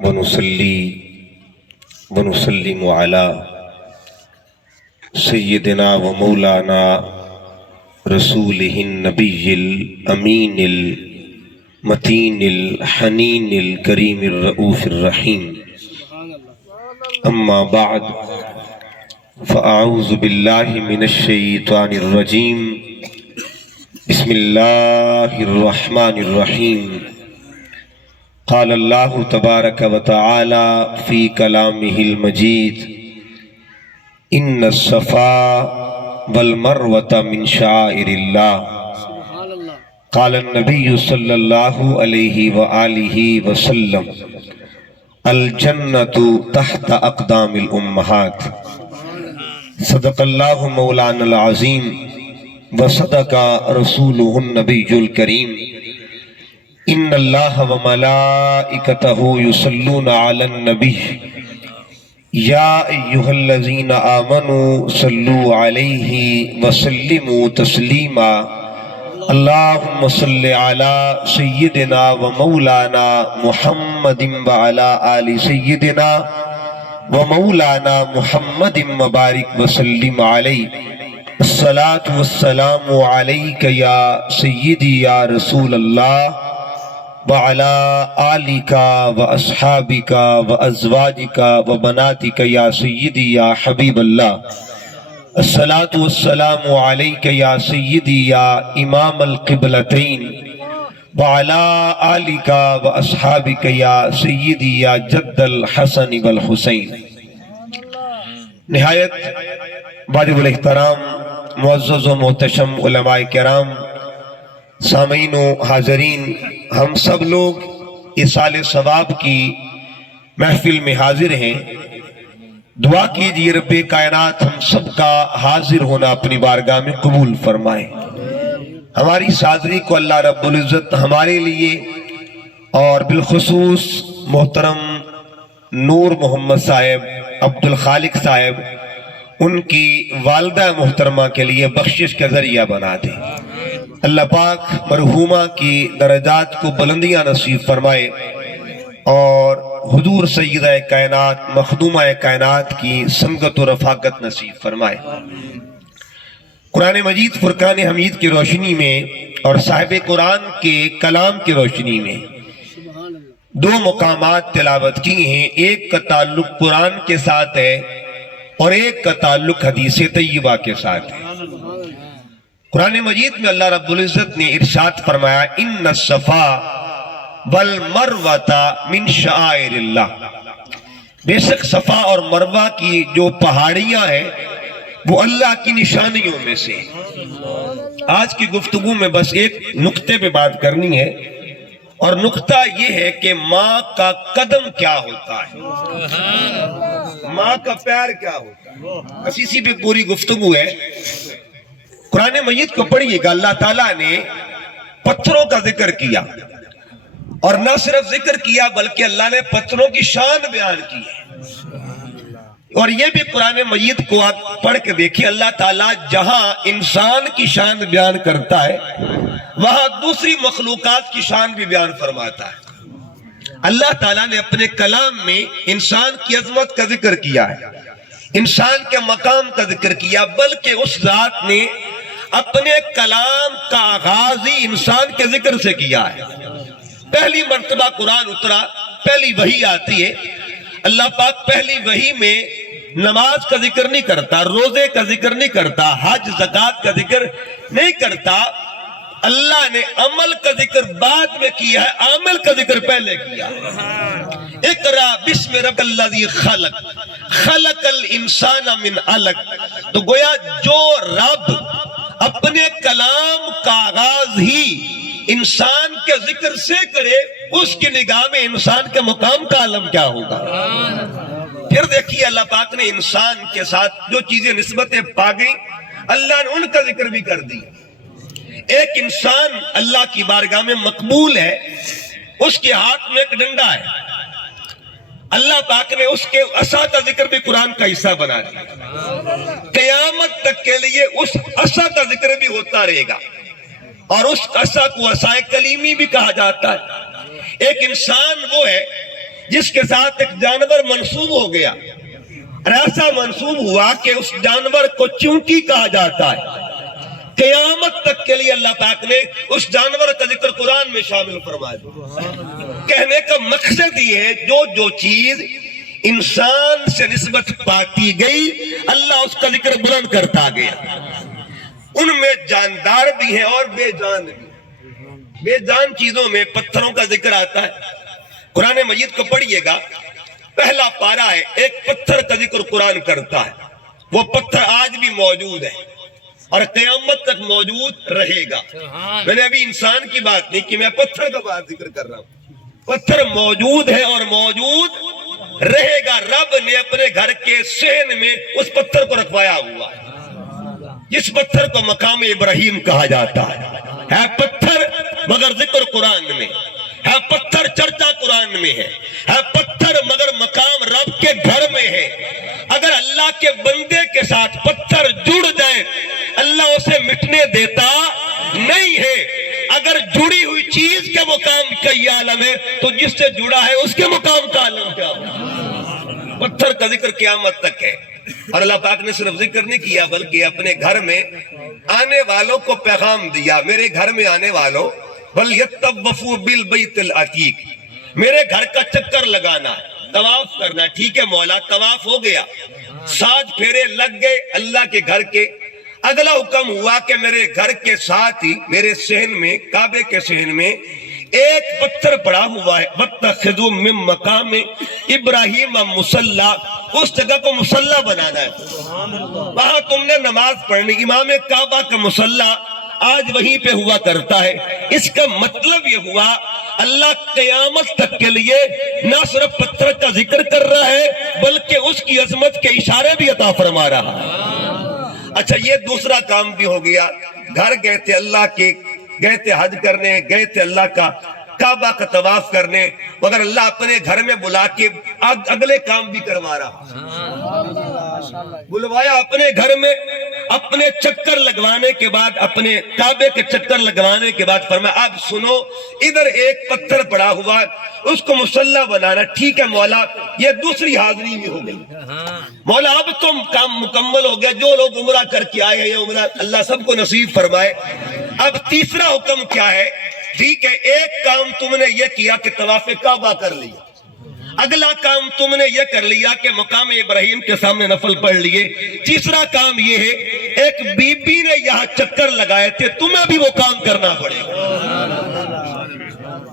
ونصلي ونسلم على سيدنا ومولانا رسوله النبي الأمين المتين الحنين الكريم الرؤوف الرحيم. أما بعد فأعوذ بالله من الشيطان الرجيم. بسم الله الرحمن الرحيم. قال الله تبارك وتعالى في كلامه المجيد: إن الصفا والمروة من شعائر الله. قال النبي صلى الله عليه وآله وسلم: الجنة تحت أقدام الأمهات. صدق الله مولانا العظيم وصدق رسوله النبي الكريم. ان اللہ وملائکتہ یصلون علی النبی یا ایہا الذین آمنوا صلوا علیہ وسلموا تسلیما. اللہم صل علی سیدنا ومولانا محمد وعلی آل سیدنا ومولانا محمد مبارک وسلم علیہ. الصلاة والسلام علیک یا سیدی یا رسول اللہ وعلى آلك وأصحابك وأزواجك وبناتك يا سيدي يا حبيب الله. الصلاة والسلام عليك يا سيدي يا إمام القبلتين وعلى آلك وأصحابك يا سيدي يا جد الحسن والحسين. نہایت واجب الاحترام معزز و محتشم علماء کرام، سامعین و حاضرین، ہم سب لوگ ایصال ثواب کی محفل میں حاضر ہیں. دعا کیجئے رب کائنات ہم سب کا حاضر ہونا اپنی بارگاہ میں قبول فرمائے. ہماری اس حاضری کو اللہ رب العزت ہمارے لیے اور بالخصوص محترم نور محمد صاحب، عبدالخالق صاحب، ان کی والدہ محترمہ کے لیے بخشش کا ذریعہ بنا دے. اللہ پاک مرحومہ کی درجات کو بلندیاں نصیب فرمائے اور حضور سیدہ کائنات مخدومہ کائنات کی سنگت و رفاقت نصیب فرمائے. قرآن مجید فرقان حمید کی روشنی میں اور صاحب قرآن کے کلام کی روشنی میں دو مقامات تلاوت کی ہیں. ایک کا تعلق قرآن کے ساتھ ہے اور ایک کا تعلق حدیث طیبہ کے ساتھ ہے. قرآن مجید میں اللہ رب العزت نے ارشاد فرمایا: ان الصفا والمروۃ من شعائر اللہ. بے شک صفا اور مروہ کی جو پہاڑیاں ہیں وہ اللہ کی نشانیوں میں سے. آج کی گفتگو میں بس ایک نقطے پہ بات کرنی ہے اور نقطہ یہ ہے کہ ماں کا قدم کیا ہوتا ہے، ماں کا پیر کیا ہوتا ہے. بس اسی پہ پوری گفتگو ہے. قرآن مجید کو پڑھیے گا. اللہ تعالیٰ نے پتھروں کا ذکر کیا اور نہ صرف ذکر کیا بلکہ اللہ نے پتھروں کی شان بیان کی ہے. اور یہ بھی قرآن مجید کو آپ پڑھ کے دیکھیں، اللہ تعالیٰ جہاں انسان کی شان بیان کرتا ہے وہاں دوسری مخلوقات کی شان بھی بیان فرماتا ہے. اللہ تعالیٰ نے اپنے کلام میں انسان کی عظمت کا ذکر کیا ہے، انسان کے مقام کا ذکر کیا، بلکہ اس ذات نے اپنے کلام کا آغاز ہی انسان کے ذکر سے کیا ہے. پہلی مرتبہ قرآن اترا، پہلی وحی آتی ہے. اللہ پاک پہلی وحی میں نماز کا ذکر نہیں کرتا، روزے کا ذکر نہیں کرتا، حج زکوٰۃ کا ذکر نہیں کرتا. اللہ نے عمل کا ذکر بعد میں کیا ہے، عامل کا ذکر پہلے کیا ہے. اقرا بسم رب الذی خلق خلق الانسان من علق. تو گویا جو رب اپنے کلام کا آغاز ہی انسان کے ذکر سے کرے، اس کی نگاہ میں انسان کے مقام کا عالم کیا ہوگا. پھر دیکھیے اللہ پاک نے انسان کے ساتھ جو چیزیں نسبتیں پا گئی اللہ نے ان کا ذکر بھی کر دی. ایک انسان اللہ کی بارگاہ میں مقبول ہے، اس کے ہاتھ میں ایک ڈنڈا ہے. اللہ پاک نے اس کے عصا کا ذکر بھی قرآن کا حصہ بنا دیا. قیامت تک کے لیے اس عصا کا ذکر بھی ہوتا رہے گا اور اس عصا کو عصائے کلیمی بھی کہا جاتا ہے. ایک انسان وہ ہے جس کے ساتھ ایک جانور منسوب ہو گیا، اور ایسا منسوب ہوا کہ اس جانور کو چونٹی کہا جاتا ہے۔ قیامت تک کے لیے اللہ پاک نے اس جانور کا ذکر قرآن میں شامل فرمایا۔ کہنے کا مقصد یہ ہے جو چیز انسان سے نسبت پاتی گئی اللہ اس کا ذکر بلند کرتا گیا۔ ان میں جاندار بھی ہیں اور بے جان بھی۔ بے جان چیزوں میں پتھروں کا ذکر آتا ہے۔ قرآن مجید کو پڑھیے گا، پہلا پارہ ہے، ایک پتھر کا ذکر قرآن کرتا ہے۔ وہ پتھر آج بھی موجود ہے اور قیامت تک موجود رہے گا۔ میں نے ابھی انسان کی بات نہیں کی، میں پتھر کا بات ذکر کر رہا ہوں۔ پتھر موجود ہے اور موجود رہے گا۔ رب نے اپنے گھر کے صحن میں اس پتھر کو رکھوایا ہوا ہے، جس پتھر کو مقام ابراہیم کہا جاتا ہے پتھر مگر ذکر قرآن میں ہے، پتھر چرچا قرآن میں ہے پتھر مگر مقام رب کے گھر میں ہے۔ اگر اللہ کے بندے کے ساتھ پتھر جڑ جائے اللہ اسے مٹنے دیتا نہیں ہے۔ اگر جڑی ہوئی چیز کے مقام کا یہ عالم ہے تو جس سے جڑا ہے اس کے مقام کا عالم کیا ہو؟ پتھر کا ذکر قیامت تک ہے۔ اور اللہ پاک نے صرف ذکر نہیں کیا بلکہ اپنے گھر میں آنے والوں کو پیغام دیا، میرے گھر میں آنے والوں وَلْيَطَّوَّفُوا بِالْبَيْتِ الْعَتِيقِ، میرے گھر کا چکر لگانا، طواف کرنا۔ ٹھیک ہے مولا، طواف ہو گیا، 7 پھیرے لگ گئے اللہ کے گھر کے۔ اگلا حکم ہوا کہ میرے گھر کے ساتھ ہی میرے صحن میں، کعبے کے صحن میں ایک پتھر پڑا ہوا ہے، وَاتَّخِذُوا مِن مَّقَامِ ابراہیم مصلی، اس جگہ کو مصلی بنانا ہے، وہاں تم نے نماز پڑھنی۔ امام کعبہ کا مصلی آج وہیں پہ ہوا کرتا ہے۔ اس کا مطلب یہ ہوا اللہ قیامت تک کے لیے نہ صرف پتھر کا ذکر کر رہا ہے بلکہ اس کی عظمت کے اشارے بھی عطا فرما رہا ہے۔ اچھا، یہ دوسرا کام بھی ہو گیا۔ گھر گئے تھے اللہ کے، گئے تھے حج کرنے، گئے تھے اللہ کا کعبہ کا طواف کرنے، مگر اللہ اپنے گھر میں بلا کے اگلے کام بھی کروا رہا، بلوایا اپنے گھر میں۔ اپنے چکر لگوانے کے بعد، اپنے کعبے کے چکر لگوانے کے بعد فرمایا اب سنو، ادھر ایک پتھر پڑا ہوا ہے، اس کو مصلی بنانا۔ ٹھیک ہے مولا، یہ دوسری حاضری بھی ہو گئی۔ مولا اب تم کام مکمل ہو گیا، جو لوگ عمرہ کر کے آئے ہیں عمرہ اللہ سب کو نصیب فرمائے۔ اب تیسرا حکم کیا ہے؟ ٹھیک ہے، ایک کام تم نے یہ کیا کہ طواف کعبہ کر لیا، اگلا کام تم نے یہ کر لیا کہ مقام ابراہیم کے سامنے نفل پڑھ لیے۔ تیسرا کام یہ ہے، ایک بی بی نے یہاں چکر لگائے تھے، تمہیں بھی وہ کام کرنا پڑے گا،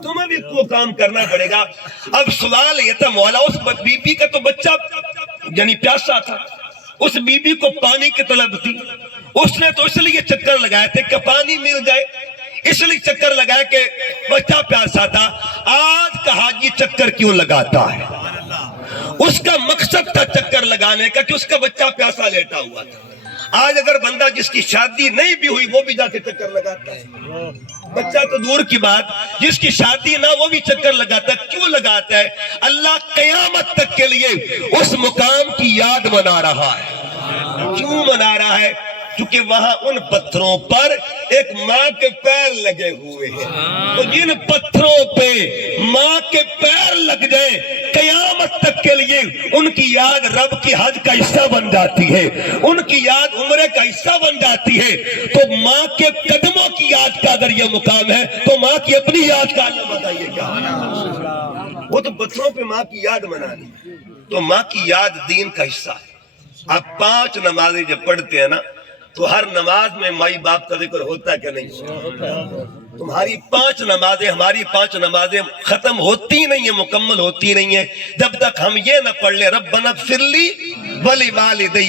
تمہیں بھی وہ کام کرنا پڑے گا۔ اب سوال یہ تھا مولا، اس بی بی کا تو بچہ یعنی پیاسا تھا، اس بی بی کو پانی کی طلب تھی، اس نے تو اس لیے چکر لگائے تھے کہ پانی مل جائے، اس لیے چکر لگائے کہ بچہ پیاسا تھا۔ آج کا حاجی چکر کیوں لگاتا ہے؟ اس کا مقصد تھا چکر لگانے کا کہ اس کا بچہ پیاسا لیٹا ہوا تھا۔ آج اگر بندہ جس کی شادی نہیں بھی ہوئی وہ بھی جا کے چکر لگاتا ہے، بچہ تو دور کی بات، جس کی شادی نہ وہ بھی چکر لگاتا ہے۔ کیوں لگاتا ہے؟ اللہ قیامت تک کے لیے اس مقام کی یاد منا رہا ہے۔ کیوں منا رہا ہے؟ کیونکہ وہاں ان پتھروں پر ایک ماں کے پیر لگے ہوئے ہیں، تو جن پتھروں پہ ماں کے پیر لگ جائیں قیامت تک کے لیے ان کی یاد رب کی حج کا حصہ بن جاتی ہے، ان کی یاد عمرے کا حصہ بن جاتی ہے۔ تو ماں کے قدموں کی یاد کا اگر یہ مقام ہے تو ماں کی اپنی یاد کا اللہ بتائیے کیا ہے؟ وہ تو پتھروں پہ ماں کی یاد منا لی، تو ماں کی یاد دین کا حصہ ہے۔ آپ 5 نمازیں جب پڑھتے ہیں نا تو ہر نماز میں مائی باپ کا ذکر ہوتا ہے کہ نہیں؟ تمہاری 5 نمازیں، ہماری 5 نمازیں ختم ہوتی نہیں ہیں، مکمل ہوتی نہیں ہیں جب تک ہم یہ نہ پڑھ لیں ربنا اغفر لی ولوالدی۔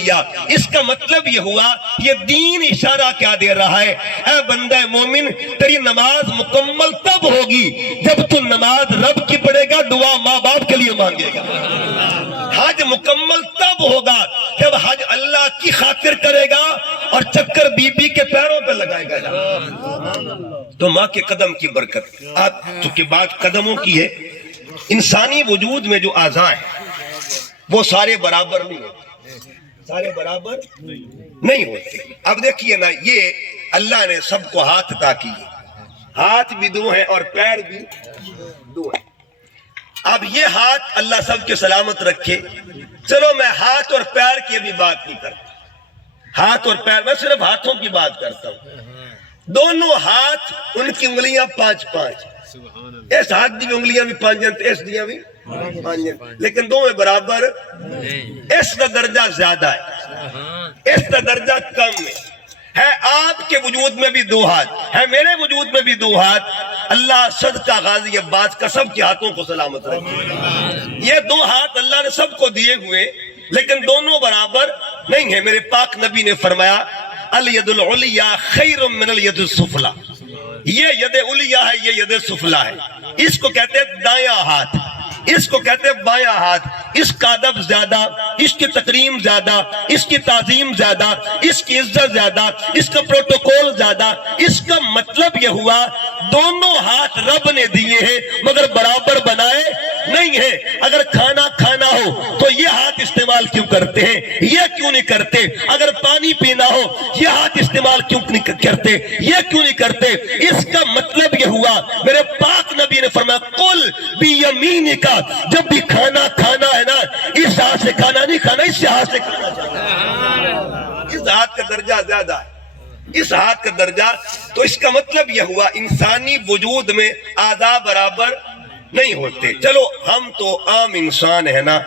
اس کا مطلب یہ ہوا، یہ دین اشارہ کیا دے رہا ہے؟ اے بندہ مومن، تیری نماز مکمل تب ہوگی جب تو نماز رب کی پڑھے گا، دعا ماں باپ کے لیے مانگے گا۔ حج مکمل تب ہوگا جب حج اللہ کی خاطر کرے گا اور چکر بی بی کے پیروں پہ لگائے گا۔ تو ماں کے قدم کی برکت، آپ چونکہ بات قدموں کی ہے، انسانی وجود میں جو اعضاء ہیں وہ سارے برابر نہیں ہوتے، سارے برابر نہیں ہوتے۔ اب دیکھیے نا، یہ اللہ نے سب کو ہاتھ عطا کیے، ہاتھ بھی 2 ہیں اور پیر بھی 2 ہیں۔ اب یہ ہاتھ اللہ سب کے سلامت رکھے. چلو میں ہاتھ اور پیر کی بھی بات نہیں کرتا, ہاتھ اور پیر, میں صرف ہاتھوں کی بات کرتا ہوں. دونوں ہاتھ ان کی انگلیاں 5 اس ہاتھ دی انگلیاں بھی 5 اس دیاں بھی 5, لیکن دونوں برابر. اس کا درجہ زیادہ ہے, اس کا درجہ کم ہے. آپ کے وجود میں بھی 2 ہاتھ ہے, میرے وجود میں بھی 2 ہاتھ. اللہ صدقہ غازی عباس کا سب کے ہاتھوں کو سلامت رکھے. یہ 2 ہاتھ اللہ نے سب کو دیے ہوئے, لیکن دونوں برابر نہیں ہیں. میرے پاک نبی نے فرمایا الید العلیٰ خیر من الید السفلی. یہ ید علیٰ ہے, یہ ید سفلی ہے. اس کو کہتے ہیں دایاں ہاتھ, اس کو کہتے ہیں بایاں ہاتھ. اس کا ادب زیادہ, اس کی تکریم زیادہ, اس کی تعظیم زیادہ, اس کی عزت زیادہ, اس کا پروٹوکول زیادہ. اس کا مطلب یہ ہوا دونوں ہاتھ رب نے دیے ہیں مگر برابر بنائے نہیں ہیں. اگر کھانا کھانا ہو تو یہ ہاتھ استعمال کیوں کرتے ہیں, یہ کیوں نہیں کرتے. اگر پانی پینا ہو یہ ہاتھ استعمال کیوں نہیں کرتے, یہ کیوں نہیں کرتے. اس کا مطلب یہ ہوا میرے پاک نبی نے فرمایا قل بیمینک, جب بھی کھانا کھانا ہے نا اس ہاتھ سے کھانا نہیں کھانا, اس ہاتھ سے کھانا چاہیے. اس ہاتھ کا درجہ زیادہ ہے, اس ہاتھ کا درجہ. تو اس کا مطلب یہ ہوا انسانی وجود میں اعضاء برابر نہیں ہوتے. چلو ہم تو عام انسان ہے نا,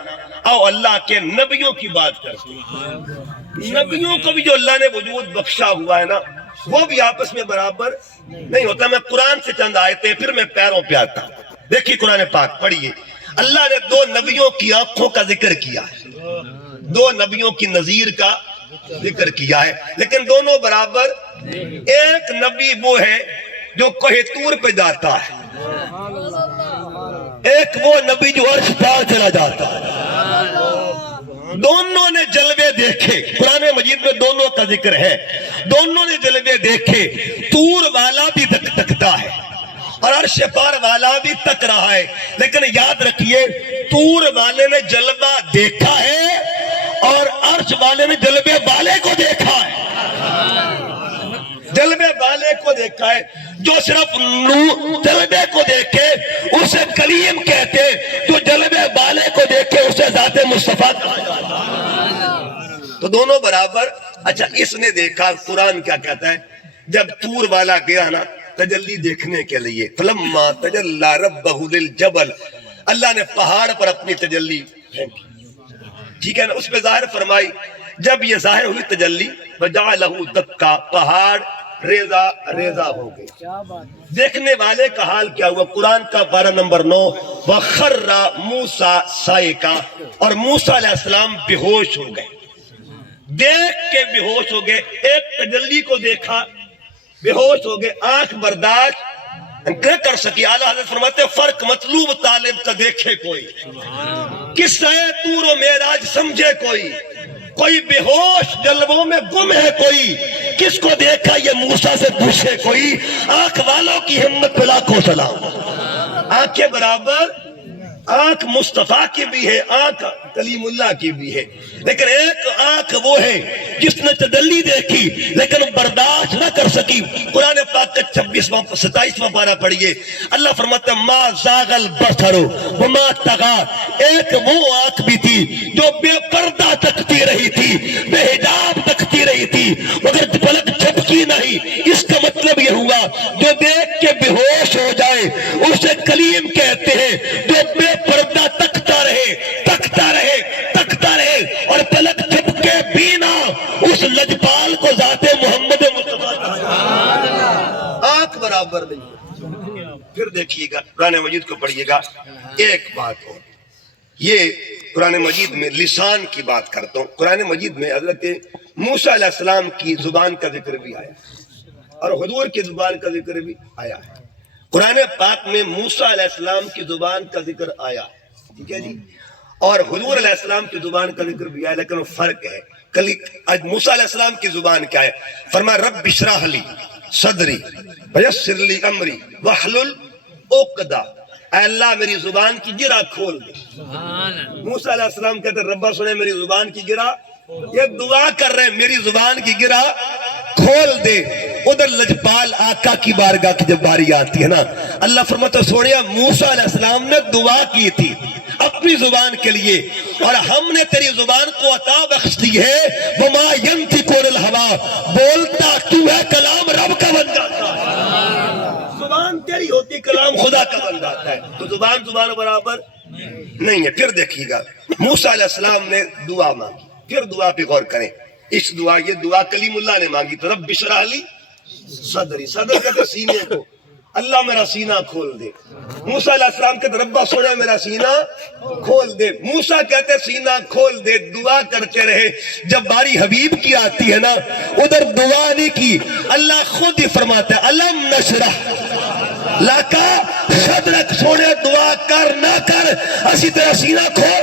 آؤ اللہ کے نبیوں کی بات کرتے ہیں. نبیوں کو بھی جو اللہ نے وجود بخشا ہوا ہے نا وہ بھی آپس میں برابر نہیں ہوتا. میں قرآن سے چند آیتیں پھر میں پیروں پہ آتا ہوں. دیکھیے قرآن پاک پڑھیے. اللہ نے 2 نبیوں کی آنکھوں کا ذکر کیا ہے, 2 نبیوں کی نظیر کا ذکر کیا ہے, لیکن دونوں برابر. ایک نبی وہ ہے جو کوہ طور پہ جاتا ہے, ایک وہ نبی جو عرش پار چلا جاتا ہے. دونوں نے جلوے دیکھے, قرآن مجید میں دونوں کا ذکر ہے. دونوں نے جلوے دیکھے. طور والا بھی تکتا ہے اور عرش پار والا بھی تک رہا ہے, لیکن یاد رکھیے طور والے نے جلوہ دیکھا ہے اور عرش والے نے جلوے والے کو دیکھا ہے. جلوے والے کو دیکھا ہے. جو صرف جلوے کو دیکھے اسے کلیم کہتے, جو جلوے والے کو دیکھے اسے ذات مصطفیٰ کہا جاتا ہے. تو دونوں برابر. اچھا اس نے دیکھا, قرآن کیا کہتا ہے, جب طور والا گیا نا تجلی دیکھنے کے لیے, فلما تجلی ربہ للجبل, اللہ نے پہاڑ پر اپنی تجلی پھینکی. ٹھیک ہے نا, اس پہ ظاہر فرمائی. جب یہ ظاہر ہوئی تجلی وجعلہ دکا, پہاڑ ریزہ ریزہ ہو گئے. دیکھنے والے کا حال کیا ہوا, قرآن کا 12 نمبر 9 وَخَرَّ مُوسَىٰ صَعِقًا, اور موسیٰ علیہ السلام بے ہوش ہو گئے. دیکھ کے بے ہوش ہو گئے. ایک تجلی کو دیکھا بے ہوش ہو گئے, آنکھ برداشت نہ کر سکی. اعلیٰ حضرت فرماتے فرق مطلوب طالب کا دیکھے کوئی, قصہ طور و معراج سمجھے کوئی, کوئی بے ہوش جلووں میں گم ہے کوئی, کس کو دیکھا یہ موسیٰ سے پوچھے کوئی. آنکھ والوں کی ہمت پہ لاکھوں سلام. آنکھیں برابر, آنکھ مصطفیٰ کی بھی ہے, آنکھ کلیم اللہ کی بھی ہے, لیکن ایک آنکھ وہ ہے جس نے تجلی دیکھی لیکن برداشت نہ کر سکی. قرآن پاک کا 27واں پارہ پڑھیے. اللہ فرماتا ہے ما زاغ البصر وما طغى, ایک وہ آنکھ بھی تھی جو بے پردہ تکتی رہی تھی, بے حجاب تکتی رہی تھی مگر پلک جھپکی نہیں. اس کا مطلب یہ ہوا جو دیکھ کے بے ہوش ہو جائے اسے کلیم کہتے ہیں, جو بے پردہ تکتا رہے تکتا رہے تکتا رہے اور پلک جھپکے بھی نہ, اس لجپال کو ذات محمد مصطفیٰ آنکھ برابر نہیں. پھر دیکھیے گا قرآن مجید کو پڑھیے گا. ایک بات ہو, یہ قرآن مجید میں لسان کی بات کرتا ہوں. قرآن مجید میں حضرت موسیٰ علیہ السلام کی زبان کا ذکر بھی آیا اور حضور کی زبان کا ذکر بھی آیا ہے. قرآن پاک میں موسیٰ علیہ السلام کی زبان کا ذکر آیا ہے, ٹھیک ہے جی, اور حضور علیہ السلام کی زبان کا ذکر بھی آیا, لیکن وہ فرق ہے. آج موسیٰ علیہ السلام کی زبان کیا ہے, فرمایا رب اشرح لی صدری ویسر لی امری واحلل عقدہ, اے اللہ میری زبان کی گرہ کھول دے. موسیٰ علیہ السلام کہتے ہیں ربا سنے میری زبان کی گرہ, یہ دعا کر رہے ہیں میری زبان کی گرہ کھول دے. ادھر لجپال آقا کی بارگاہ کی جب باری آتی ہے نا، اللہ فرماتا سوڑیا موسیٰ علیہ السلام نے دعا کی تھی اپنی زبان کے لیے، اور ہم نے تیری زبان کو عطا بخش دی ہے، وما ينطق عن الهوى، بولتا تو ہے کلام رب کا بن جاتا ہے، زبان تیری ہوتی کلام خدا کا بن جاتا ہے، تو زبان برابر نہیں ہے۔ پھر دیکھیے گا موسیٰ علیہ السلام نے دعا مانگی، پھر دعا پہ غور کریں، اس دعا یہ دعا کلیم اللہ نے مانگی تو رب اشرح لی صدری، صدر کہتے سینے کو، اللہ میرا سینہ کھول دے۔ موسیٰ علیہ السلام کہتے ربا سوڑا میرا سینہ کھول دے، موسیٰ کہتے سینہ کھول دے، دعا کرتے رہے۔ جب باری حبیب کی آتی ہے نا، ادھر دعا نہیں کی، اللہ خود ہی فرماتا ہے الم نشرح لکا صدرک، سوڑے دعا کر نہ کر اسی طرح سینہ کھول،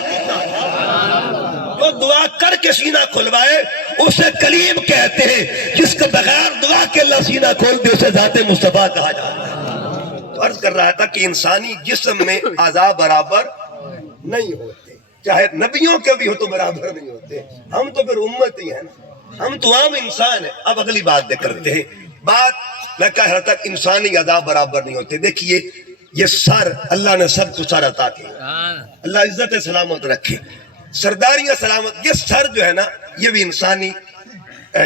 وہ دعا کر کے سینہ کھلوائے اسے کلیم کہتے ہیں، جس کو بغیر دعا کے اللہ سینہ کھول دے اسے ذات مصطفیٰ کہا جاتا ہے۔ تو عرض کر رہا تھا کہ انسانی جسم میں اعضاء برابر نہیں ہوتے، چاہے نبیوں کے بھی ہو تو برابر نہیں ہوتے، ہم تو پھر امت ہی ہیں نا، ہم تو عام انسان ہیں۔ اب اگلی بات کرتے ہیں، بات میں کہہ رہا تھا کہ انسانی اعضاء برابر نہیں ہوتے۔ دیکھیے یہ سر، اللہ نے سب کو سر عطا کیا، اللہ عزت سلامت رکھے، سرداریاں سلامت، یہ سر جو ہے نا یہ بھی انسانی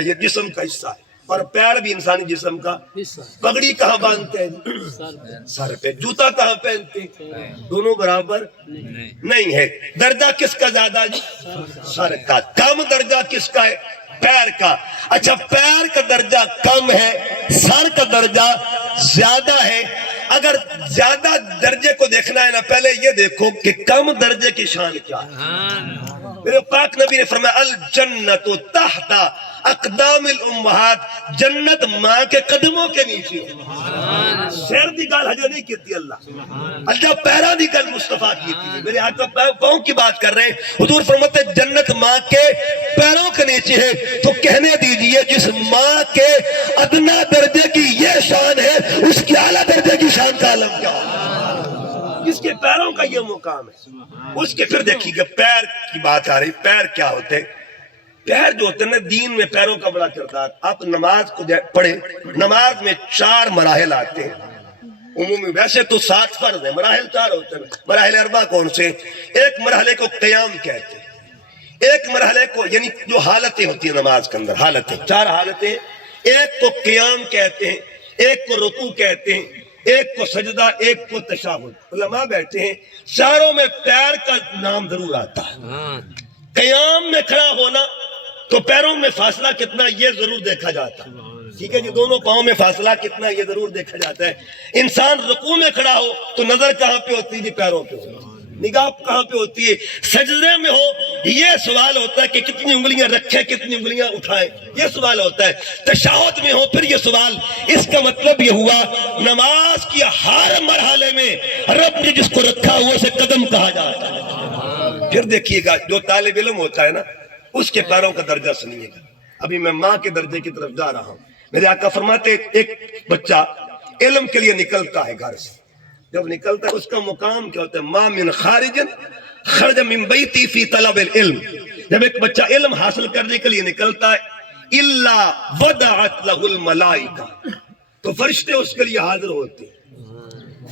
یہ جسم کا حصہ ہے، اور پیر بھی انسانی جسم کا حصہ۔ پگڑی کہاں باندھتے ہیں؟ سر پہ۔ جوتا کہاں پہنتے ہیں؟ دونوں برابر نہیں ہے۔ درجہ کس کا زیادہ جی؟ سر کا۔ کم درجہ کس کا ہے؟ پیر کا۔ اچھا پیر کا درجہ کم ہے، سر کا درجہ زیادہ ہے۔ اگر زیادہ درجے کو دیکھنا ہے نا، پہلے یہ دیکھو کہ کم درجے کی شان کیا ہے۔ میرے پاک نبی نے فرمایا الجنت تحت اقدام الامہات، جنت ماں کے قدموں کے نیچے۔ سیر دی گال حجر نہیں کیتی اللہ پیرا دی گال مصطفیٰ کیتی، میرے آقا پاؤں کی بات کر رہے ہیں، حضور فرماتے جنت ماں کے پیروں کے نیچے ہے۔ تو کہنے دیجئے جس ماں کے ادنا درجے کی یہ شان ہے، اس کی اعلیٰ درجے کی شان کا عالم کیا ہے؟ جس کے پیروں کا یہ مقام ہے، اس کے پھر دیکھیے کہ پیر کی بات آ رہی، پیر کیا ہوتے ہیں؟ پیر جو ہوتے ہیں نا، دین میں پیروں کا بڑا کردار۔ آپ نماز کو پڑھیں، نماز میں 4 مراحل آتے ہیں، عمومی ویسے تو 7 فرض ہیں، مراحل 4 ہوتے ہیں۔ مراحل 4 کون سے؟ ایک مرحلے کو قیام کہتے ہیں، ایک مرحلے کو یعنی جو حالتیں ہوتی ہیں نماز کے اندر، حالتیں 4 حالتیں، ایک کو قیام کہتے ہیں، ایک کو رکوع کہتے ہیں، ایک کو سجدہ، ایک کو تشہد۔ علماء بیٹھے ہیں، چاروں میں پیر کا نام ضرور آتا ہے۔ قیام میں کھڑا ہونا تو پیروں میں فاصلہ کتنا یہ ضرور دیکھا جاتا ہے، ٹھیک ہے جی، دونوں پاؤں میں فاصلہ کتنا یہ ضرور دیکھا جاتا ہے۔ انسان رکوع میں کھڑا ہو تو نظر کہاں پہ ہوتی ہے؟ پیروں پہ ہوتی ہے، نگاہ کہاں پہ ہوتی ہے؟ سجدے میں ہو یہ سوال ہوتا ہے کہ کتنی انگلیاں رکھیں، کتنی انگلیاں اٹھائیں، یہ سوال ہوتا ہے۔ تشہد میں ہو پھر یہ سوال۔ اس کا مطلب یہ ہوا نماز کی ہر مرحلے میں رب نے جس کو رکھا ہوا اسے قدم کہا جاتا ہے۔ پھر دیکھیے گا جو طالب علم ہوتا ہے نا، اس کے پیروں کا درجہ سنیے گا۔ ابھی میں ماں کے درجے کی طرف جا رہا ہوں۔ میرے آقا فرماتے ایک بچہ علم کے لیے نکلتا ہے گھر سے، جب نکلتا ہے اس کا مقام کیا ہوتا ہے؟ ما من خارج خرج من بیتی فی طلب العلم۔ جب ایک بچہ علم حاصل کرنے کے لیے نکلتا ہے، الا وضعت له الملائکہ، تو فرشتے اس کے لیے حاضر ہوتے ہیں۔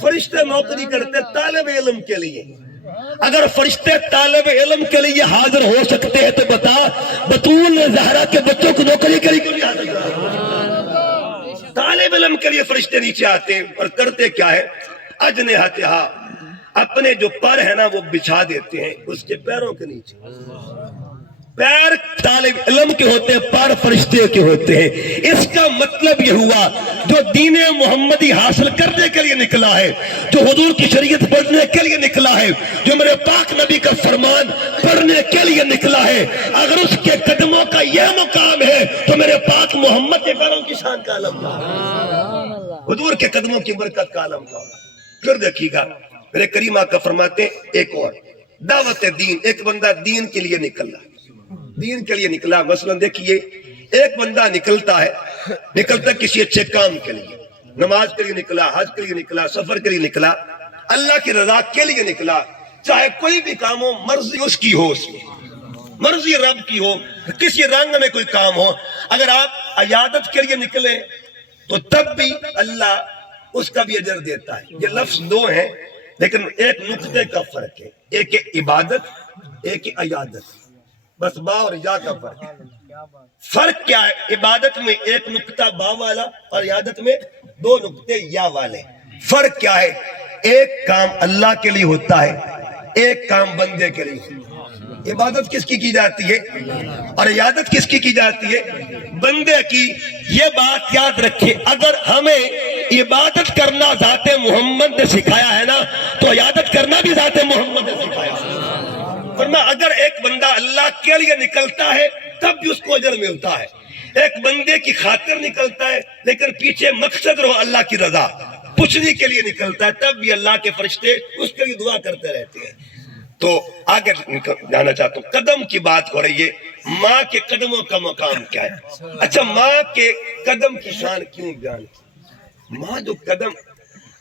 فرشتے نوکری کرتے طالب علم کے لیے۔ اگر فرشتے طالب علم کے لیے حاضر ہو سکتے ہیں تو بتا بطول زہرا کے بچوں کو نوکری کے لیے کیوں نہیں حاضر کرتے؟ طالب علم کے لیے فرشتے نیچے آتے ہیں اور کرتے کیا ہے؟ اجنحتہا، اپنے جو پر ہے نا وہ بچھا دیتے ہیں اس کے پیروں کے نیچے۔ پیر طالب علم کے ہوتے ہیں، پر فرشتے کے ہوتے ہیں۔ اس کا مطلب یہ ہوا جو دین محمدی حاصل کرنے کے لیے نکلا ہے، جو حضور کی شریعت پڑھنے کے لیے نکلا ہے، جو میرے پاک نبی کا فرمان پڑھنے کے لیے نکلا ہے، اگر اس کے قدموں کا یہ مقام ہے تو میرے پاک محمد کے پیروں کی شان کا عالم کیا ہے؟ حضور کے قدموں کی برکت کا عالم کیا ہے؟ پھر دیکھیے گا میرے کریم آقا فرماتے ایک اور دعوت دین، ایک بندہ دین کے لیے نکلا، دین کے لیے نکلا۔ مثلا دیکھیے ایک بندہ نکلتا کسی اچھے کام کے لیے، نماز کے لیے نکلا، حج کے لیے نکلا، سفر کے لیے نکلا، اللہ کی رضا کے لیے نکلا۔ چاہے کوئی بھی کام ہو، مرضی اس کی ہو، اس میں مرضی رب کی ہو، کسی رنگ میں کوئی کام ہو۔ اگر آپ عیادت کے لیے نکلیں تو تب بھی اللہ اس کا بھی اجر دیتا ہے. یہ لفظ دو ہیں لیکن ایک نقطے کا فرق ہے. ایک ہے عبادت، ایک ہے عیادت. بس با اور یا کا فرق ہے. فرق کیا ہے؟ عبادت میں ایک نقطہ با والا اور عیادت میں دو نقطے یا والے. فرق کیا ہے؟ ایک کام اللہ کے لیے ہوتا ہے، ایک کام بندے کے لیے ہوتا ہے. عبادت کس کی جاتی ہے اور عیادت کس کی جاتی ہے؟ بندے کی. یہ بات یاد رکھیں، اگر ہمیں عبادت کرنا ذات محمد نے سکھایا ہے نا تو عیادت کرنا بھی ذات محمد نے سکھایا ہے. ورنہ اگر ایک بندہ اللہ کے لیے نکلتا ہے تب بھی اس کو اجر ملتا ہے. ایک بندے کی خاطر نکلتا ہے لیکن پیچھے مقصد رہو اللہ کی رضا، پوچھنے کے لیے نکلتا ہے، تب بھی اللہ کے فرشتے اس کے لیے دعا کرتے رہتے ہیں. تو آگے جانا چاہتا ہوں، قدم کی بات ہو رہی ہے. ماں کے قدموں کا مقام کیا ہے؟ اچھا، ماں کے قدم کی شان کیوں بیان کی؟ ماں جو قدم،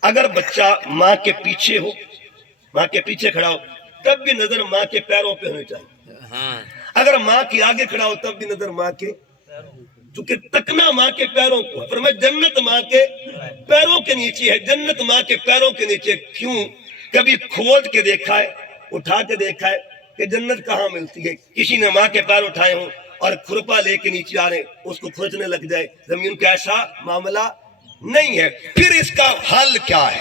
اگر بچہ ماں کے پیچھے ہو، ماں کے پیچھے کھڑا ہو تب بھی نظر ماں کے پیروں پہ ہونی چاہیے. اگر ماں کے آگے کھڑا ہو تب بھی نظر ماں کے، چونکہ تکنا ماں کے پیروں کو ہے. فرمایا جنت ماں کے پیروں کے نیچے ہے، جنت ماں کے پیروں کے نیچے. کیوں؟ کبھی کھود کے دیکھا ہے، اٹھا کے دیکھا ہے کہ جنت کہاں ملتی ہے؟ کسی نے ماں کے پیر اٹھائے ہوں اور کھرپا لے کے نیچے آ رہے اس کو کھرچنے لگ جائے زمین کا، ایسا معاملہ نہیں ہے. پھر اس کا حل کیا ہے؟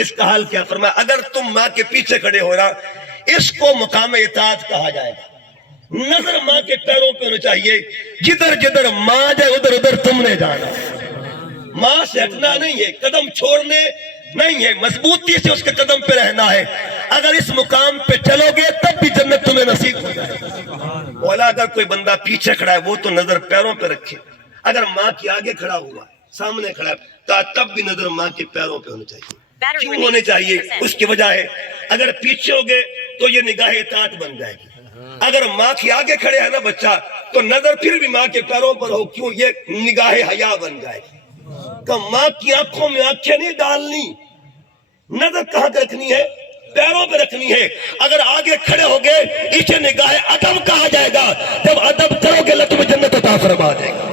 اس کا حل کیا؟ فرمایا اگر تم ماں کے پیچھے کھڑے ہو رہا، اس کو مقام اطاعت کہا جائے گا. نظر ماں کے پیروں پہ ہونا چاہیے، جدھر جدھر ماں جائے ادھر ادھر تم نے جانا. ماں سے ہٹنا نہیں ہے، قدم چھوڑنے نہیں ہے، مضبوطی سے اس کے قدم پہ رہنا ہے. اگر اس مقام پہ چلو گے تب بھی جنت تمہیں نصیب ہو جائے. مولا اگر کوئی بندہ پیچھے کھڑا ہے وہ تو نظر پیروں پہ رکھے. اگر ماں کے آگے کھڑا ہوا ہے، سامنے کھڑا ہے، تو تب بھی نظر ماں کے پیروں پہ ہونی چاہیے. کیوں ہونے چاہیے؟ اس کی وجہ ہے اگر پیچھے ہو گئے تو یہ نگاہ اطاعت بن جائے گی. اگر ماں کے آگے کھڑے ہے نا بچہ تو نظر پھر بھی ماں کے پیروں پر ہو. کیوں؟ یہ نگاہ حیا بن جائے گی. کہ ماں کی آنکھوں میں آنکھیں نہیں ڈالنی، نظر کہاں پہ رکھنی ہے؟ پیروں پہ رکھنی ہے. اگر آگے کھڑے ہو گئے اسے نگاہ ادب کہا جائے گا. جب ادب کرو گے اللہ تمہیں جنت عطا فرما دے گا.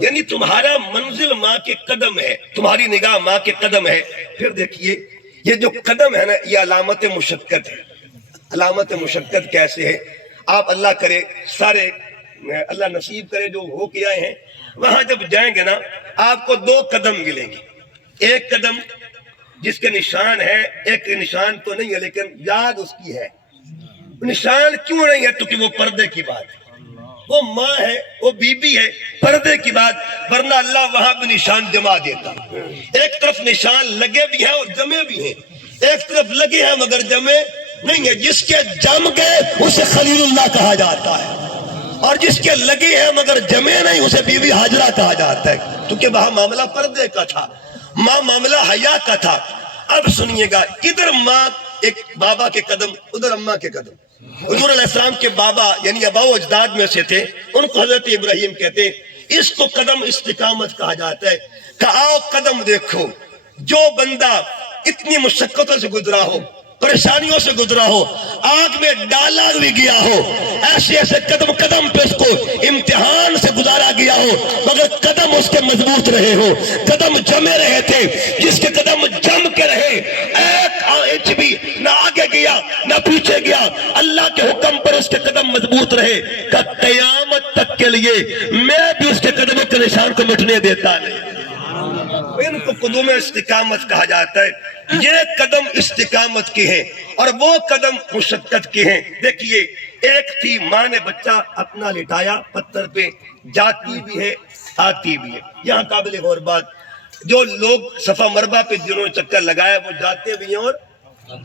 یعنی تمہارا منزل ماں کے قدم ہے، تمہاری نگاہ ماں کے قدم ہے. پھر دیکھیے یہ جو قدم ہے نا یہ علامت مشقت ہے. علامت مشقت کیسے ہے؟ آپ اللہ کرے سارے اللہ نصیب کرے جو ہو کے آئے ہیں وہاں جب جائیں گے نا آپ کو دو قدم ملیں گے. ایک قدم جس کے نشان ہے، ایک نشان تو نہیں ہے لیکن یاد اس کی ہے. نشان کیوں نہیں ہے؟ تو کہ وہ پردے کی بات ہے، وہ ماں ہے، وہ بی بی ہے، پردے کی بات. ورنہ اللہ وہاں بھی نشان جما دیتا. ایک طرف نشان لگے بھی ہیں اور جمے بھی ہیں، ایک طرف لگے ہیں مگر جمے نہیں ہے. جس کے جم گئے اسے خلیل اللہ کہا جاتا ہے اور جس کے لگے ہیں مگر جمے نہیں اسے بی بی ہاجرہ کہا جاتا ہے. کیونکہ وہاں معاملہ پردے کا تھا، ماں معاملہ حیا کا تھا. اب سنیے گا، ادھر ماں ایک بابا کے قدم، ادھر اماں کے قدم. حضور علیہ السلام کے بابا یعنی ابا و اجداد میں سے تھے، ان کو حضرت ابراہیم کہتے. اس کو قدم استقامت کہا جاتا ہے. کہ آؤ قدم دیکھو، جو بندہ اتنی مشقتوں سے گزرا ہو، پریشانیوں سے گزرا ہو، آگ میں ڈالا بھی گیا ہو، ایسے ایسے قدم قدم پہ اس کو امتحان سے گزارا گیا ہو مگر قدم اس کے مضبوط رہے ہو، قدم جمے رہے تھے. جس کے قدم جم کے رہے، ایک انچ بھی نہ آگے گیا نہ پیچھے گیا، اللہ کے حکم پر اس کے قدم مضبوط رہے. کہ قیامت تک کے لیے میں بھی اس کے قدموں کے نشان کو مٹنے دیتا نہیں. ان کو قدوم استقامت کہا جاتا ہے. یہ قدم استقامت کے ہیں اور وہ قدم مشقت کے ہیں. دیکھیے ایک تھی ماں نے بچہ اپنا لٹایا پتھر پہ، جاتی بھی ہے آتی بھی ہے. یہاں قابل غور بات، جو لوگ صفا مربع پہ جنہوں نے چکر لگایا وہ جاتے بھی ہیں اور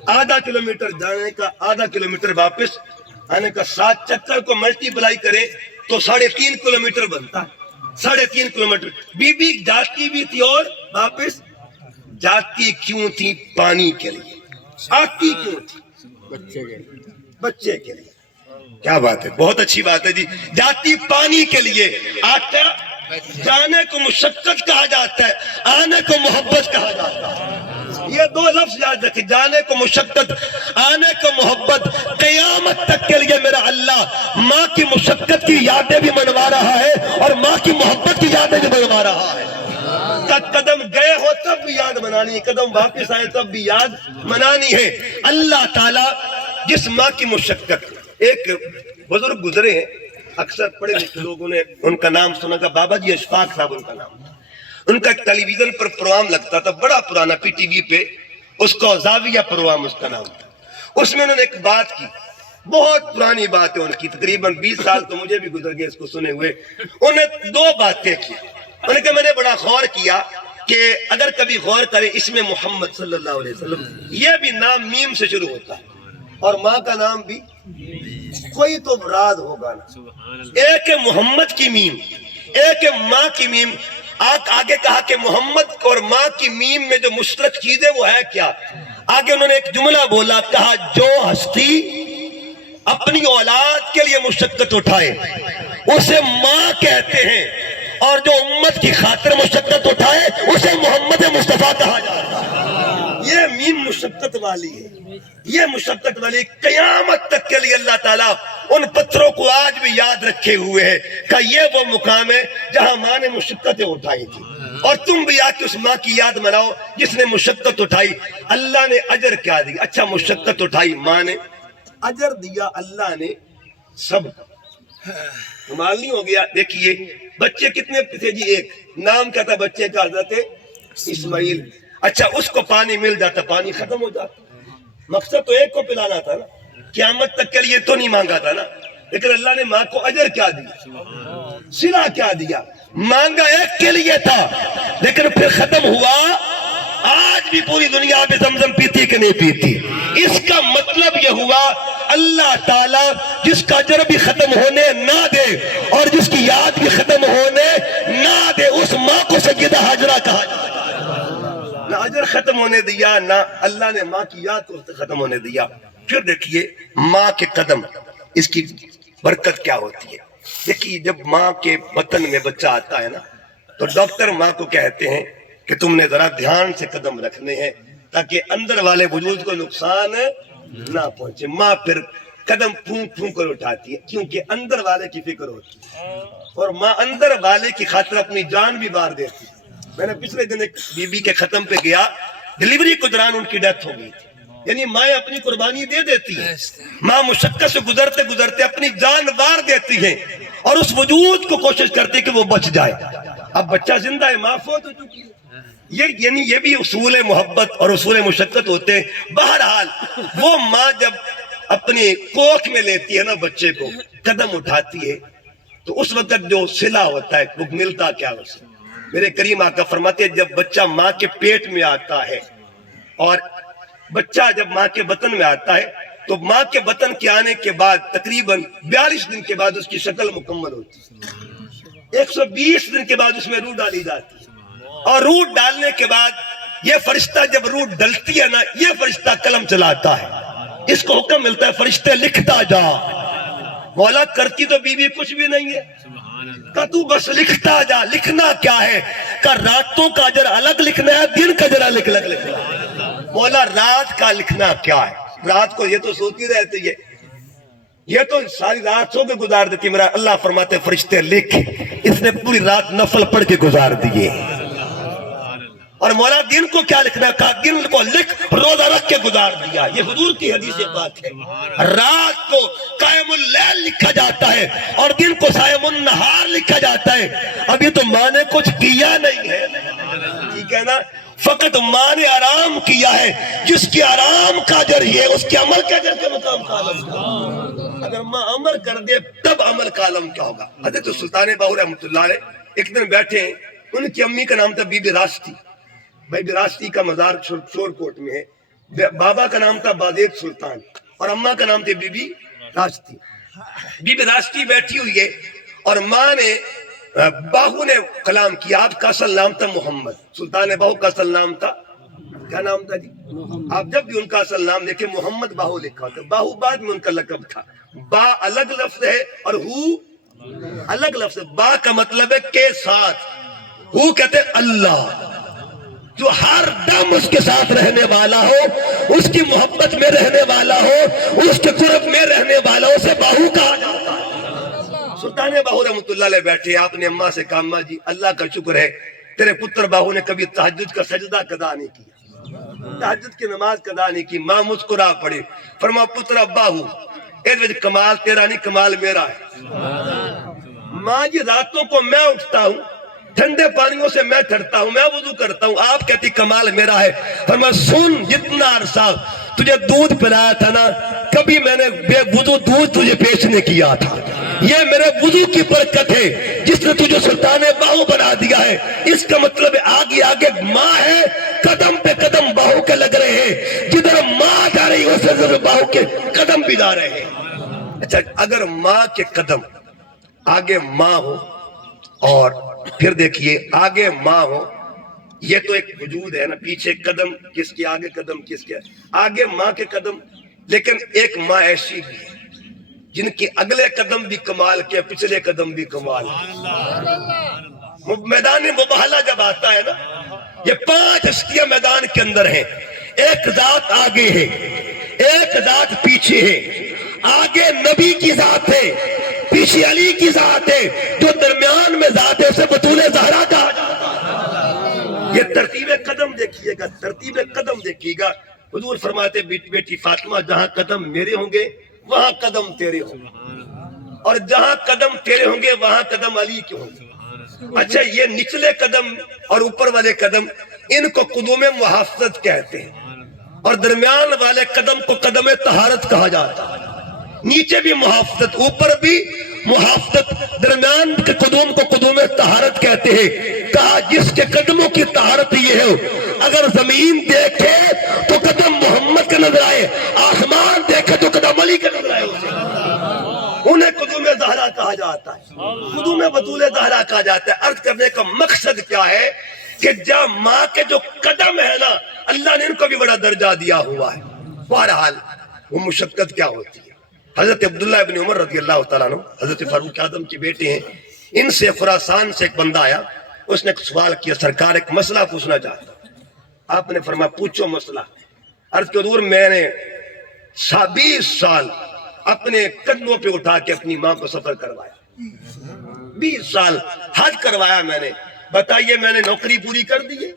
آدھا کلومیٹر جانے کا، آدھا کلومیٹر واپس آنے کا. 7 چکر کو ملٹی پلائی کرے تو 3.5 کلومیٹر بنتا ہے. 3.5 کلومیٹر. بی بی جاتی بھی تھی اور واپس جاتی کیوں تھی؟ پانی کے لیے. آتی کیوں تھی؟ بچے کے لیے. کیا بات ہے، بہت اچھی بات ہے جی. جاتی پانی کے لیے، آتا جانے کو مشقت کہا جاتا ہے، آنے کو محبت کہا جاتا ہے. یہ دو لفظ یاد رکھیں، جانے کو مشقت، آنے کو محبت. قیامت تک کے لیے میرا اللہ ماں کی مشقت کی یادیں بھی منوا رہا ہے اور ماں کی محبت کی یادیں بھی منوا رہا ہے. منانی ہے, قدم واپس آئے تب بھی یاد منانی ہے. اللہ تعالیٰ جس ماں کی مشقت, ایک بزرگ گزرے ہیں, اکثر پڑھے لکھے لوگوں نے ان کا نام سنا تھا, بابا جی اشفاق صاحب ان کا نام تھا. ان کا ٹیلی ویژن پر پروگرام لگتا تھا, بڑا پرانا, پی ٹی وی پہ, اس کو زاویہ پروگرام اس کا نام تھا. اس میں انہوں نے ایک بات کی, بہت پرانی بات ہے ان کی, تقریباً 20 سال تو مجھے بھی گزر گئے اس کو سنے ہوئے. انہوں نے 2 باتیں کی. انہوں نے کہا میں نے بڑا غور کیا کہ اگر کبھی غور کرے اس میں محمد صلی اللہ علیہ وسلم, یہ بھی نام میم سے شروع ہوتا ہے, اور ماں کا نام بھی, کوئی تو راز ہوگا نا. ایک ہے محمد کی میم, ایک ہے ماں کی میم. آگے کہا کہ محمد اور ماں کی میم میں جو مشترک چیز ہے وہ ہے کیا. آگے انہوں نے ایک جملہ بولا, کہا جو ہستی اپنی اولاد کے لیے مشقت اٹھائے اسے ماں کہتے ہیں, اور جو امت کی خاطر مشقت اٹھائے اسے محمد مصطفیٰ کہا جاتا ہے. یہ میم مشقت والی ہے, یہ مشقت والی. قیامت تک کے لیے اللہ تعالیٰ ان پتھروں کو آج بھی یاد رکھے ہوئے ہے کہ یہ وہ مقام ہے جہاں ماں نے مشقتیں اٹھائی تھی, اور تم بھی آ کے اس ماں کی یاد مناؤ جس نے مشقت اٹھائی. اللہ نے اجر کیا دیا؟ اچھا مشقت اٹھائی ماں نے, اجر دیا اللہ نے سب. کمال نہیں ہو گیا؟ دیکھیے بچے کتنے تھے جی, ایک نام کیا تھا بچے کا؟ حضرت اسماعیل. اچھا اس کو پانی مل جاتا, پانی ختم ہو جاتا. مقصد تو ایک کو پلانا تھا نا, قیامت تک کے لیے تو نہیں مانگا تھا نا. لیکن اللہ نے ماں کو اجر کیا دیا, صلہ کیا دیا؟ مانگا ایک کے لیے تھا لیکن پھر ختم ہوا. آج بھی پوری دنیا میں زمزم پیتی کہ نہیں پیتی؟ اس کا مطلب یہ ہوا اللہ تعالیٰ جس کا اجر بھی ختم ہونے نہ دے اور جس کی یاد بھی ختم ہونے نہ دے, اس ماں کو سیدہ ہاجرہ کہا جاتا ہے. نہ اجر ختم ہونے دیا, نہ اللہ نے ماں کی یاد کو ختم ہونے دیا. پھر دیکھیے ماں کے قدم, اس کی برکت کیا ہوتی ہے. دیکھیے جب ماں کے بطن میں بچہ آتا ہے نا, تو ڈاکٹر ماں کو کہتے ہیں کہ تم نے ذرا دھیان سے قدم رکھنے ہیں تاکہ اندر والے وجود کو نقصان نہ پہنچے. ماں پھر قدم پھونک پھونک کر اٹھاتی ہے کیونکہ اندر والے کی فکر ہوتی ہے, اور ماں اندر والے کی خاطر اپنی جان بھی وار دیتی ہے. میں نے پچھلے دن ایک بی بی کے ختم پہ گیا, ڈیلیوری کے دوران ان کی ڈیتھ ہو گئی تھی. یعنی مائیں اپنی قربانی دے دیتی ہیں, ماں مشقت سے گزرتے گزرتے اپنی جان وار دیتی ہیں اور اس وجود کو کوشش کرتی کہ وہ بچ جائے. اب بچہ زندہ ہے, ماں فوت ہو چکی ہے. یعنی یہ بھی اصول محبت اور اصول مشقت ہوتے ہیں. بہرحال وہ ماں جب اپنی کوکھ میں لیتی ہے نا بچے کو, قدم اٹھاتی ہے, تو اس وقت جو صلہ ہوتا ہے وہ ملتا کیا اسے. میرے کریم آقا فرماتے ہیں جب بچہ ماں کے پیٹ میں آتا ہے, اور بچہ جب ماں کے بطن میں آتا ہے, تو ماں کے بطن کے آنے کے بعد تقریباً 42 دن کے بعد اس کی شکل مکمل ہوتی ہے. 120 دن کے بعد اس میں روح ڈالی جاتی ہے, اور روح ڈالنے کے بعد یہ فرشتہ جب روح ڈلتی ہے نا, یہ فرشتہ قلم چلاتا ہے. اس کو حکم ملتا ہے فرشتے لکھتا جا. مولا کرتی تو بیوی کچھ بھی نہیں ہے, کہ تو بس لکھتا جا. لکھنا کیا ہے؟ کہ راتوں کا اجر الگ لکھنا ہے, دن کا اجر الگ لکھنا ہے. مولا رات کا لکھنا کیا ہے؟ رات کو یہ تو سوتی رہتی ہے, یہ تو ساری رات سو کے گزار دیتی. میرا اللہ فرماتے فرشتے لکھ, اس نے پوری رات نفل پڑھ کے گزار دیے. اور مولا دن کو کیا لکھنا ہے؟ کہا دن کو لکھ, روزہ رکھ کے گزار دیا. یہ حضور کی حدیث بات ہے. رات کو قائم اللیل لکھا جاتا ہے اور دن کو صائم النہار لکھا جاتا ہے. ابھی تو ماں نے کچھ کیا نہیں ہے, ٹھیک ہے نا, فقط ماں نے آرام کیا ہے. جس کی آرام کا اجر یہ, اس کے عمل کا اجر کے مقام کا عالم کا. اگر ماں عمل کر دے تب عمل کا عالم کیا ہوگا. حضرت سلطان باہو رحمۃ اللہ علیہ ایک دن بیٹھے ہیں, ان کی امی کا نام تھا بی بی راشتی. بھائی بی راشتی کا مزار شور کوٹ میں ہے. بابا کا نام تھا بازید سلطان اور اماں کا نام تھا بی بی راشتی. بی بی راشتی بیٹھی ہوئی ہے اور ماں نے باہو نے کلام کیا. آپ کا اصل نام تھا محمد, سلطان باہو کا اصل نام تھا, کیا نام تھا جی؟ آپ جب بھی ان کا اصل نام دیکھیں محمد باہو لکھا ہوتا. باہو بعد میں ان کا لقب تھا. با الگ لفظ ہے اور ہو الگ لفظ ہے. با کا مطلب ہے کے ساتھ, ہو کہتے اللہ, جو ہر دم اس کے ساتھ رہنے والا ہو, اس کی محبت میں رہنے والا ہو, اس کے قرب میں رہنے والا ہو, اسے باہو کہا جاتا ہے. سلطان باہو رحمۃ اللہ علیہ بیٹھے, آپ نے اماں سے کہا اماں جی اللہ کا شکر ہے تیرے پتر باہو نے کبھی تہجد کا سجدہ قضا نہیں کیا، تہجد کی نماز قضا نہیں کی۔ ماں مسکرا پڑی، فرما پتر باہو اے کمال تیرا نہیں کمال میرا ہے۔ ماں جی راتوں کو میں اٹھتا ہوں، ٹھنڈے پانیوں سے میں ٹھرتا ہوں، میں وضو کرتا ہوں، آپ کہتی کمال میرا ہے۔ فرما سن، جتنا عرصہ تجھے دودھ پلایا تھا نا، کبھی میں نے بے وضو دودھ تجھے پیش نہیں کیا تھا، یہ میرے وضو کی برکت ہے جس نے تجھے سلطان باہو بنا دیا ہے۔ اس کا مطلب آگے آگے ماں ہے، قدم پہ قدم باہو کے لگ رہے ہیں، جدھر ماں جا رہی ہے اسے باہو کے قدم بھی جا رہے ہیں۔ اچھا اگر ماں کے قدم آگے ماں ہو اور پھر دیکھیے آگے ماں ہو، یہ تو ایک وجود ہے نا، پیچھے قدم کس کے آگے قدم کس کے آگے ماں کے قدم، لیکن ایک ماں ایسی بھی ہے جن کے اگلے قدم بھی کمال کے، پچھلے قدم بھی کمال کے۔ میدان مباہلہ جب آتا ہے نا، یہ 5 ہستیاں میدان کے اندر ہیں، ایک ذات آگے ہے، ایک ذات پیچھے ہے، آگے نبی کی ذات ہے، پیچھے علی کی ذات ہے، جو درمیان میں ذات ہے اسے بطول زہرا کہا جاتا ہے۔ یہ ترتیب قدم دیکھیے گا، ترتیب قدم دیکھیے گا۔ حضور فرماتے بیٹی فاطمہ جہاں قدم میرے ہوں گے وہاں قدم تیرے ہوں گے، اور جہاں قدم تیرے ہوں گے وہاں قدم علی کے ہوں گے۔ اچھا یہ نچلے قدم اور اوپر والے قدم ان کو قدوم محافظت کہتے ہیں، اور درمیان والے قدم کو قدم طہارت کہا جاتا ہے۔ نیچے بھی محافظت، اوپر بھی محافظت، درمیان کے قدوم کو قدوم طہارت کہتے ہیں۔ کہا جس کے قدموں کی طہارت یہ ہے، اگر زمین دیکھے تو قدم محمد کا نظر آئے، آسمان دیکھے تو قدم علی کا نظر آئے اسے، انہیں قدوم زہرا کہا جاتا ہے، قدوم بطول زہرا کہا جاتا ہے۔ عرض کرنے کا مقصد کیا ہے کہ جب ماں کے جو قدم ہے نا، اللہ نے ان کو بھی بڑا درجہ دیا ہوا ہے۔ بہرحال وہ مشقت کیا ہوتی ہے۔ حضرت عبداللہ ابن عمر رضی اللہ تعالیٰ عنہ حضرت فاروق اعظم کے بیٹے ہیں، ان سے خراسان سے ایک بندہ آیا، اس نے ایک سوال کیا، سرکار ایک مسئلہ پوچھنا چاہتا ہوں۔ آپ نے فرمایا پوچھو مسئلہ۔ عرض کہ حضور میں نے 20 سال اپنے قدموں پہ اٹھا کے اپنی ماں کو سفر کروایا، 20 سال حج کروایا میں نے، بتائیے میں نے نوکری پوری کر دی ہے؟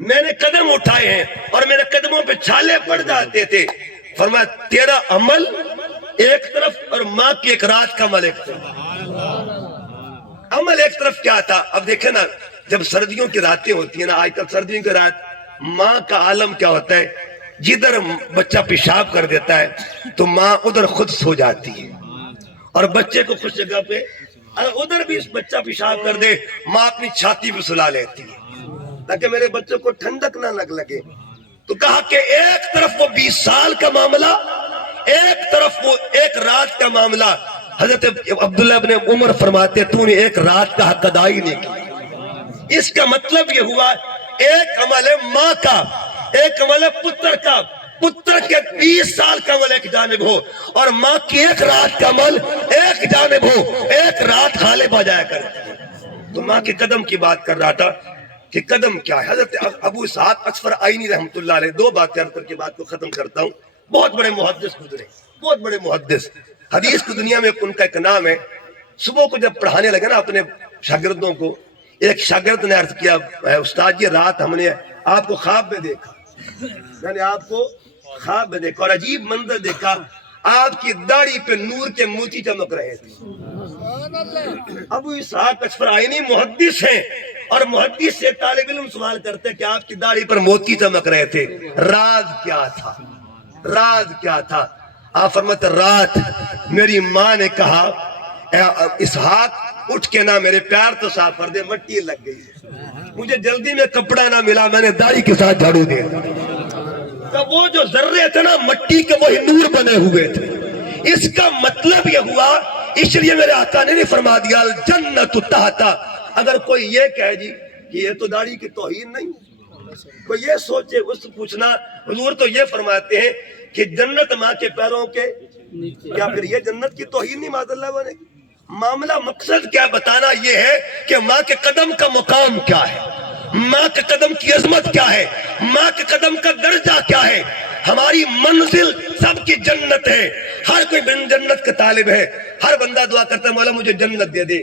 میں نے قدم اٹھائے ہیں اور میرے قدموں پہ چھالے پڑ جاتے تھے۔ فرمایا تیرا عمل ایک طرف اور ماں کی ایک رات کا عمل ایک طرف۔ عمل ایک طرف کیا تھا؟ اب دیکھیں نا، جب سردیوں کی راتیں ہوتی ہیں نا، آج کل سردیوں کی رات، ماں کا عالم کیا ہوتا ہے، جدھر بچہ پیشاب کر دیتا ہے تو ماں ادھر خود سو جاتی ہے، اور بچے کو خوش جگہ پہ ادھر بھی بچہ پیشاب کر دے، ماں اپنی چھاتی پہ سلا لیتی ہے تاکہ میرے بچوں کو ٹھنڈک نہ لگے۔ تو کہا کہ ایک طرف وہ 20 سال کا معاملہ، ایک طرف وہ ایک رات کا معاملہ۔ حضرت عبداللہ ابن عمر فرماتے تو نے ایک رات کا حق ادا ہی نہیں کیا۔ اس کا مطلب یہ ہوا ایک عمل ہے ماں کا، ایک عمل ہے پتر کا، پتر کے 20 سال کا عمل ایک جانب ہو اور ماں کی ایک رات کا عمل ایک جانب ہو، ایک رات غالب آ جایا کرتی ہے۔ تو ماں کے قدم کی بات کر رہا تھا کہ قدم کیا ہے۔ حضرت ابو اسحاق اصفر آئینی رحمۃ اللہ علیہ، 2 باتیں عرض کر کے بات کو ختم کرتا ہوں۔ بہت بڑے محدث گزرے، بہت بڑے محدث، حدیث کی دنیا میں ان کا ایک نام ہے۔ صبح کو جب پڑھانے لگے نا اپنے شاگردوں کو، ایک شاگرد نے عرض کیا استاد یہ رات ہم نے آپ کو خواب میں دیکھا، میں نے آپ کو خواب میں دیکھا اور عجیب منظر دیکھا، آپ کی داڑھی پہ نور کے موتی چمک رہے تھے۔ ابو اسحاق اصفر آئینی محدث ہیں، اور محدث سے طالب علم سوال کرتے کہ آپ کی داڑھی پر موتی چمک رہے تھے، راز کیا تھا؟ راز کیا تھا؟ آپ فرماتے رات میری ماں نے کہا اے اسحاق اٹھ کے نہ میرے پیار تو صاف کر دے، مٹی لگ گئی ہے، مجھے جلدی میں کپڑا نہ ملا، میں نے داڑھی کے ساتھ جھاڑو دے تو وہ جو ذرے تھے نا مٹی کے وہی نور بنے ہوئے تھے۔ اس کا مطلب یہ ہوا، اس لیے میرے آقا نے نہیں فرما دیا الجنت تحتا۔ اگر کوئی یہ کہے جی کہ یہ تو داڑھی کی توہین نہیں، کوئی یہ سوچے اس سے پوچھنا، حضور تو یہ فرماتے ہیں کہ جنت ماں کے پیروں کے، کیا پھر یہ جنت کی توہین نہیں معاذ اللہ بنے گی؟ معاملہ مقصد کیا بتانا یہ ہے کہ ماں کے قدم کا مقام کیا ہے، ماں کے قدم کی عظمت کیا ہے، ماں کے قدم کا درجہ کیا ہے۔ ہماری منزل سب کی جنت ہے، ہر کوئی جنت کا طالب ہے، ہر بندہ دعا کرتا ہے مولا مجھے جنت دے دے،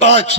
5,